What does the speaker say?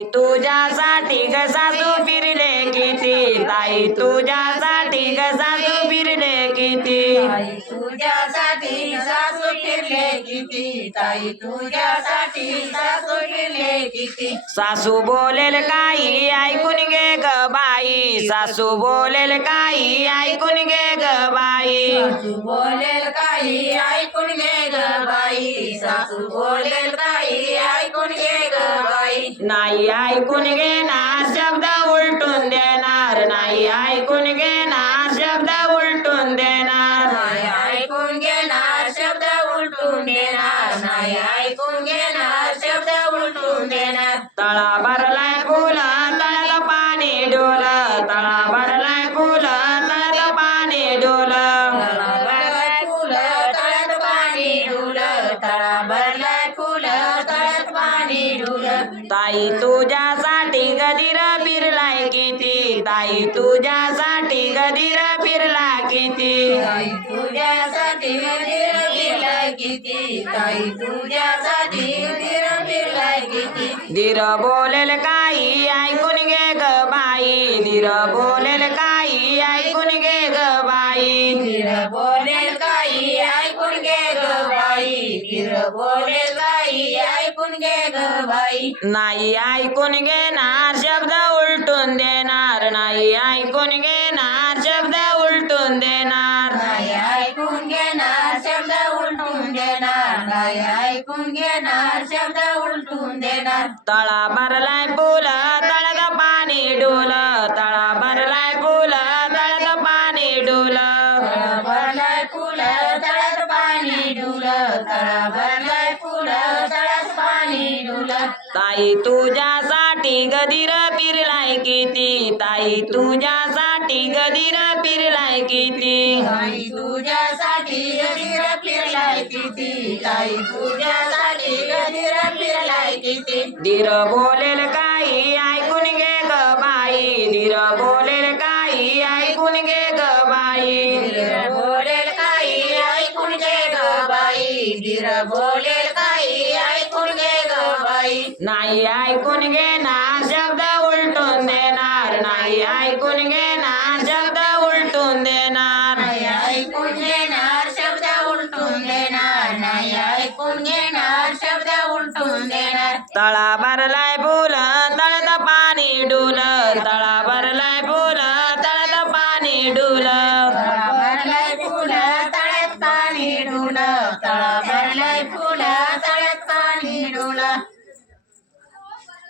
तुझ्यासाठी ग सासू फिरले किती? ताई तुझ्यासाठी ग फिरले किती? ताई तुझ्यासाठी सासू फिरले किती? ताई तुझ्यासाठी सासू फिरले किती? सासू बोलेल काही ऐकून घे ग बाई. सासू बोलेल काही ऐकून घे ग बाई. सासू बोलेल काही ऐकून घे ग बाई. सासू बोलेल काही ऐकून ग नाही ऐकून घेणार शब्द उलटून देणार. नाही ऐकून घेणार शब्द उलटून देणार. नाही ऐकून घेणार शब्द उलटून देणार. नाही ऐकून घेणार शब्द उलटून देणार. तळा भरलाय ताई तुझ्यासाठी गदिर फिरलाय किती? ताई तुझ्यासाठी गदिर फिरला किती? ताई तुझ्यासाठी मंदिर फिरलाय किती? ताई तुझ्यासाठी मंदिर फिरलाय किती? धीर बोलेल काही ऐकून घे ग बाई. धीर बोलेल काही ऐकून घे ग बाई. फिर बोलेल काही ऐकून घे ग बाई. बोलेल घे ग बाई. नाही ऐकून घेणार शब्द उलटून देणार. नाही ऐकून घेणार शब्द उलटून देणार. नाही ऐकून घेणार शब्द उलटून देणार. नाही ऐकून घेणार शब्द उलटून देणार. तळा भरलाय फुल तळ्यात पाणी डोल. तळा भरलाय फुल तळ्यात पाणी डोल. भरलाय फुलं तळ्यात पाणी डुलं. तळा ताई तुझ्यासाठी गदिर फिरलाय किती? ताई तुझ्यासाठी गदिर फिरलाय किती? ताई तुझ्यासाठी गदिर फिरलाय किती? ताई तुझ्यासाठी गदिर फिरलाय किती? धीर बोलेल काही ऐकून घे ग बाई. धीर बोलेल काही ऐकून घे ग बाई. धीर बोलेल काही ऐकून घे ग बाई. धीर बोलेल नाही ऐकून घेणार शब्द उलटून देणार. नाही ऐकून घेणार शब्द उलटून देणार. ऐकून घेणार शब्द उलटून देणार. नाही ऐकून घेणार शब्द उलटून देणार. तळा भरलाय बोल तळ पाणी डुल